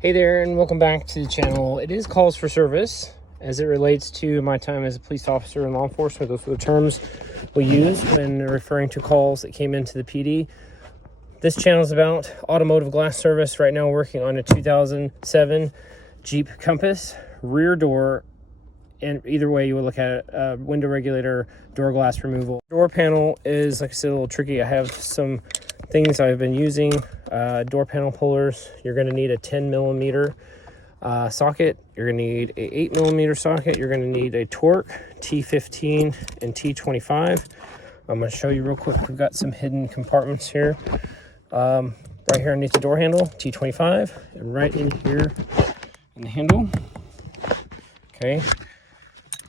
Hey there, and welcome back to the channel. It is calls for service as it relates to my time as a police officer in law enforcement. Those are the terms we use when referring to calls that came into the PD. This channel is about automotive glass service. Right now we're working on a 2007 Jeep Compass rear door, and either way you would look at it, window regulator, door glass removal. Door panel is, like I said, a little tricky. I have some things I've been using. Door panel pullers, you're going to need a 10 millimeter socket. You're going to need a 8 millimeter socket. You're going to need a torque, T15 and T25. I'm going to show you real quick. We've got some hidden compartments here. Right here underneath the door handle, T25, and right in here in the handle. Okay.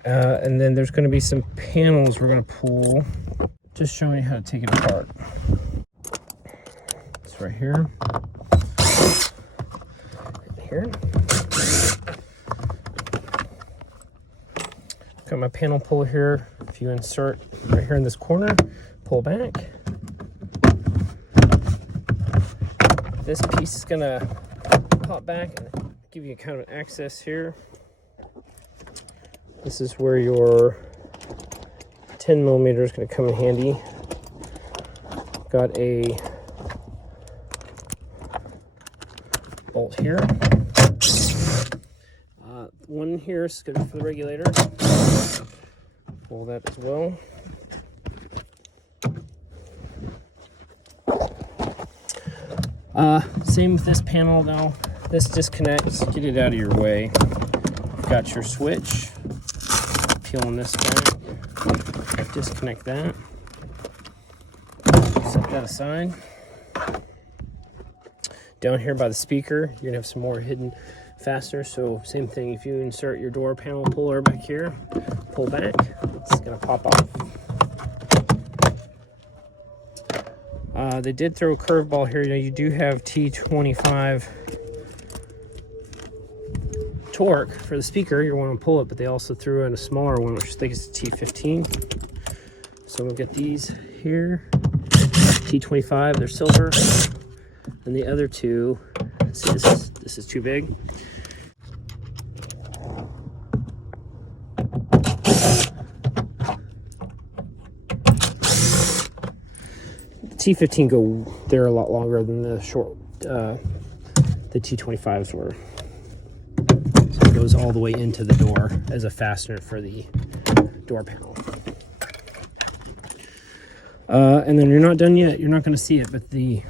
And then there's going to be some panels we're going to pull, just showing you how to take it apart. It's right here. Here. Got my panel puller here. If you insert right here in this corner, pull back. This piece is going to pop back and give you kind of an access here. This is where your 10 millimeter is going to come in handy. Got a bolt here. One here is going to be for the regulator. Pull that as well. Same with this panel now. This disconnects. Get it out of your way. You've got your switch. Peeling this back, disconnect that, set that aside. Down here by the speaker, you're gonna have some more hidden fasteners. So same thing, if you insert your door panel puller back here, pull back, it's gonna pop off. They did throw a curveball here. You do have T25 torque for the speaker. You want to pull it, but they also threw in a smaller one, which I think is T15. So we'll get these here. T25, they're silver, and the other two, see, this is too big. The T15 go there a lot longer than the short, the T25s were. So it goes all the way into the door as a fastener for the door panel. And then you're not done yet. You're not going to see it, but the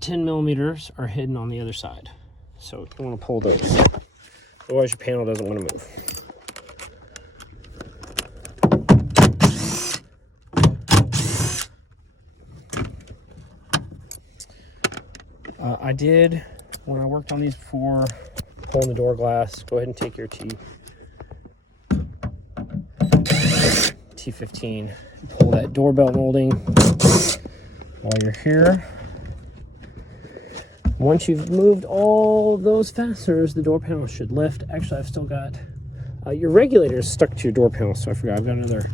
10 millimeters are hidden on the other side. So you want to pull those. Otherwise your panel doesn't want to move. I did, when I worked on these before, pulling the door glass, go ahead and take your T15, pull that doorbell molding while you're here. Once you've moved all those fasteners, the door panel should lift. Actually, I've still got your regulator is stuck to your door panel, so I forgot. I've got another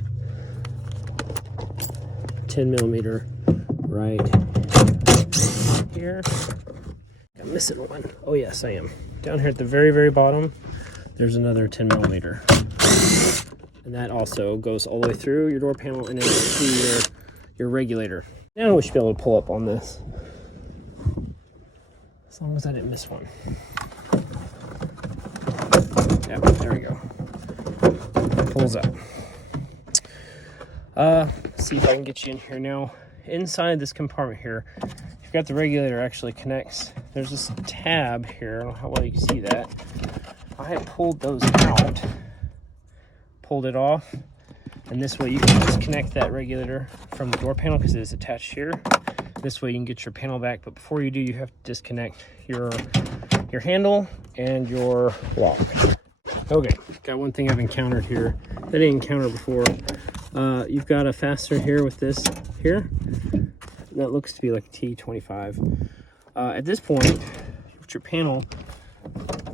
10 millimeter right here. I'm missing one. Oh yes, I am. Down here at the very, very bottom, there's another 10 millimeter. And that also goes all the way through your door panel and into your regulator. Now we should be able to pull up on this. As long as I didn't miss one. Yeah, there we go. Pulls up. See if I can get you in here now. Inside this compartment here, you've got the regulator actually connects. There's this tab here. I don't know how well you can see that. I had pulled those out, pulled it off, and this way you can disconnect that regulator from the door panel because it is attached here. This way you can get your panel back, but before you do, you have to disconnect your handle and your lock. Okay, got one thing I've encountered here that I didn't encounter before. You've got a fastener here with this here. That looks to be like a T25. At this point, with your panel,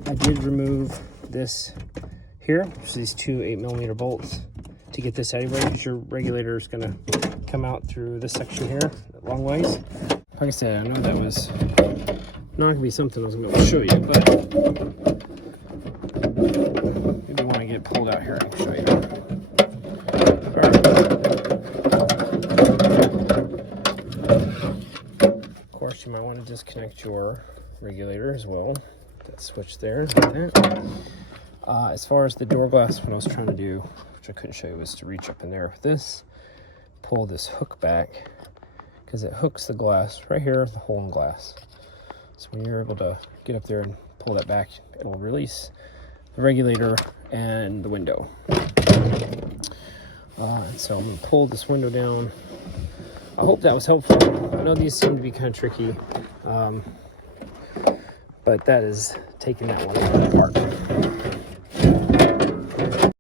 I did remove this here. So these two 8 millimeter bolts to get this out of your way, because your regulator is going to come out through this section here, long ways. Like I said, I know that was Not going to be something I was going to be able to show you, but maybe when I get it pulled out here, I can show you. All right. Of course, you might want to disconnect your regulator as well. That switch there. As far as the door glass, what I was trying to do, which I couldn't show you, was to reach up in there with this, pull this hook back, because it hooks the glass right here, the hole in glass. So when you're able to get up there and pull that back, it will release the regulator and the window. And so I'm going to pull this window down. I hope that was helpful. I know these seem to be kind of tricky, but that is taking that one apart.